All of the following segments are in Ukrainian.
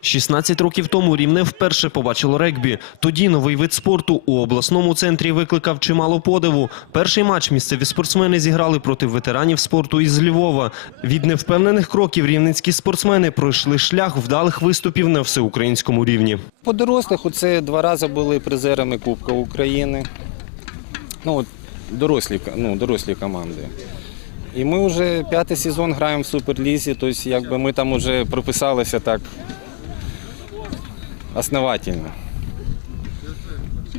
16 років тому Рівне вперше побачило регбі. Тоді новий вид спорту у обласному центрі викликав чимало подиву. Перший матч місцеві спортсмени зіграли проти ветеранів спорту із Львова. Від невпевнених кроків рівненські спортсмени пройшли шлях вдалих виступів на всеукраїнському рівні. По дорослих оце два рази були призерами Кубка України. Ну, дорослі, ну, дорослі команди. І ми вже п'ятий сезон граємо в Суперлізі, тобто якби ми там вже прописалися так основательно.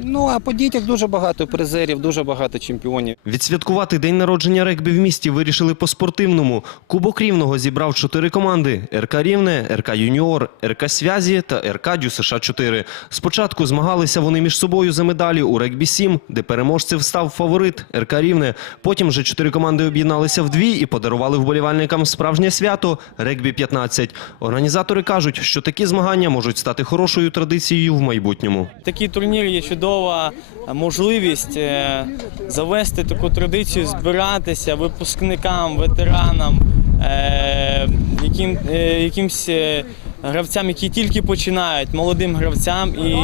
Ну, а по дітях дуже багато призерів, дуже багато чемпіонів. Відсвяткувати день народження регбі в місті вирішили по-спортивному. Кубок Рівного зібрав чотири команди: РК Рівне, РК Юніор, РК Связі та РК Дю США 4 Спочатку змагалися вони між собою за медалі у регбі 7 де переможцем став фаворит РК Рівне. Потім вже чотири команди об'єдналися вдві і подарували вболівальникам справжнє свято регбі 15 Організатори кажуть, що такі змагання можуть стати хорошою традицією в майбутньому. Такий турнір є чудова можливість е, завести таку традицію, збиратися випускникам, ветеранам, е, яким, е, якимсь гравцям, які тільки починають, молодим гравцям і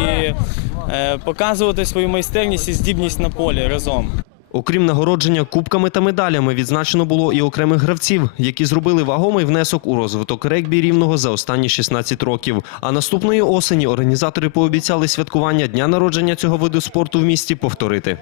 показувати свою майстерність і здібність на полі разом. Окрім нагородження кубками та медалями, відзначено було і окремих гравців, які зробили вагомий внесок у розвиток регбі рівного за останні 16 років. А наступної осені організатори пообіцяли святкування дня народження цього виду спорту в місті повторити.